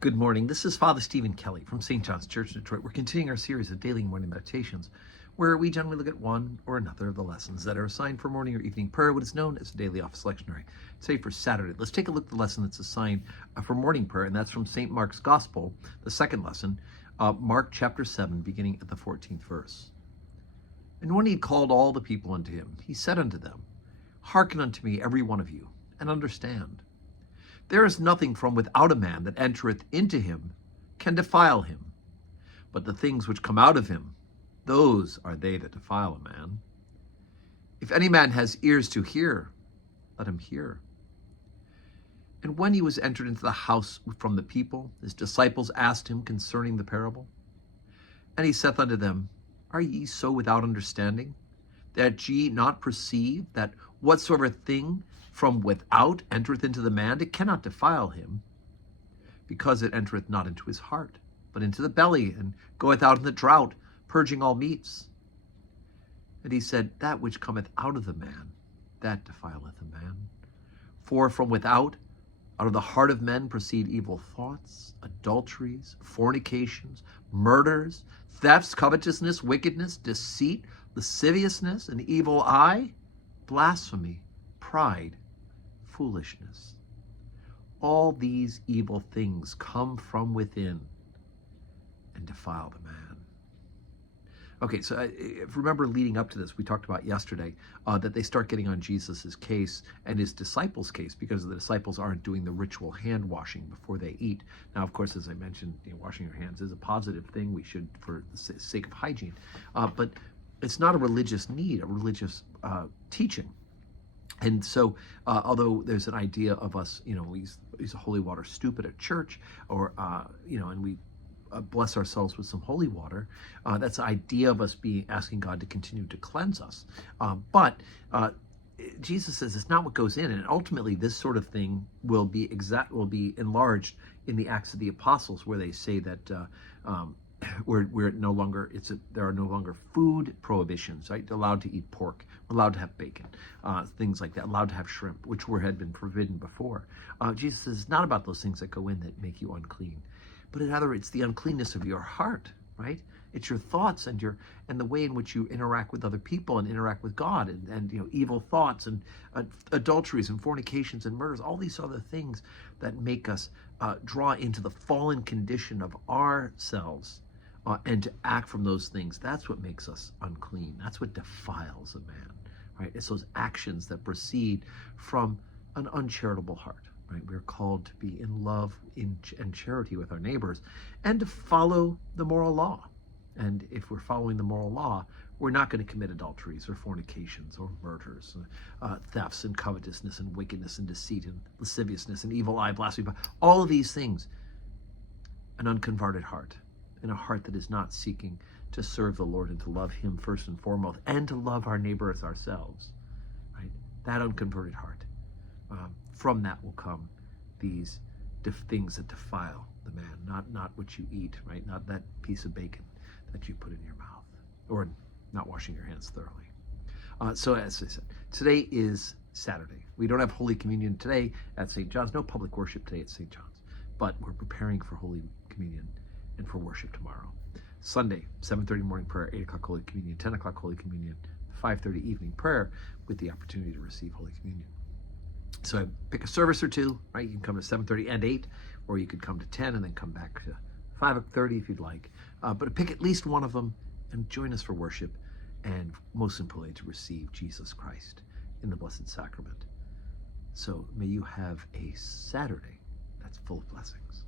Good morning. This is Father Stephen Kelly from St. John's Church in Detroit. We're continuing our series of daily morning meditations where we generally look at one or another of the lessons that are assigned for morning or evening prayer, what is known as the daily office lectionary. Today for Saturday, let's take a look at the lesson that's assigned for morning prayer, and that's from St. Mark's Gospel, the second lesson, Mark chapter 7, beginning at the 14th verse. And when he had called all the people unto him, he said unto them, Hearken unto me, every one of you, and understand. There is nothing from without a man that entereth into him can defile him, but the things which come out of him, those are they that defile a man. If any man has ears to hear, let him hear. And when he was entered into the house from the people, his disciples asked him concerning the parable. And he saith unto them, Are ye so without understanding, that ye not perceive that whatsoever thing from without entereth into the man, it cannot defile him, because it entereth not into his heart, but into the belly, and goeth out in the drought, purging all meats. And he said, That which cometh out of the man, that defileth a man. For from without, out of the heart of men proceed evil thoughts, adulteries, fornications, murders, thefts, covetousness, wickedness, deceit, lasciviousness, an evil eye, blasphemy, pride, foolishness. All these evil things come from within and defile the man. Okay, so remember leading up to this, we talked about yesterday that they start getting on Jesus's case and his disciples' case because the disciples aren't doing the ritual hand washing before they eat. Now, of course, as I mentioned, washing your hands is a positive thing. We should, for the sake of hygiene. But it's not a religious need, a religious teaching. And so, although there's an idea of us, we use a holy water stupid at church, or, and we bless ourselves with some holy water, that's the idea of us asking God to continue to cleanse us. But Jesus says it's not what goes in, and ultimately this sort of thing will be enlarged in the Acts of the Apostles, where they say that we're no longer, there are no longer food prohibitions, right? Allowed to eat pork, allowed to have bacon, things like that, allowed to have shrimp, which had been forbidden before. Jesus says it's not about those things that go in that make you unclean, but rather it's the uncleanness of your heart, right? It's your thoughts and the way in which you interact with other people and interact with God, and evil thoughts and adulteries and fornications and murders, all these other things that make us draw into the fallen condition of ourselves and to act from those things. That's what makes us unclean. That's what defiles a man, right? It's those actions that proceed from an uncharitable heart, right? We're called to be in love and charity with our neighbors and to follow the moral law. And if we're following the moral law, we're not going to commit adulteries or fornications or murders, thefts and covetousness and wickedness and deceit and lasciviousness and evil eye, blasphemy, all of these things. An unconverted heart, and a heart that is not seeking to serve the Lord and to love him first and foremost, and to love our neighbor as ourselves, right? That unconverted heart. From that will come these things that defile the man, not what you eat, right? Not that piece of bacon that you put in your mouth, or not washing your hands thoroughly. So as I said, today is Saturday. We don't have Holy Communion today at St. John's, no public worship today at St. John's, but we're preparing for Holy Communion and for worship tomorrow. Sunday, 7:30 morning prayer, 8 o'clock Holy Communion, 10 o'clock Holy Communion, 5:30 evening prayer with the opportunity to receive Holy Communion. So I pick a service or two, right? You can come to 7:30 and 8, or you could come to 10 and then come back to 5:30 if you'd like. But pick at least one of them and join us for worship, and most importantly, to receive Jesus Christ in the Blessed Sacrament. So may you have a Saturday that's full of blessings.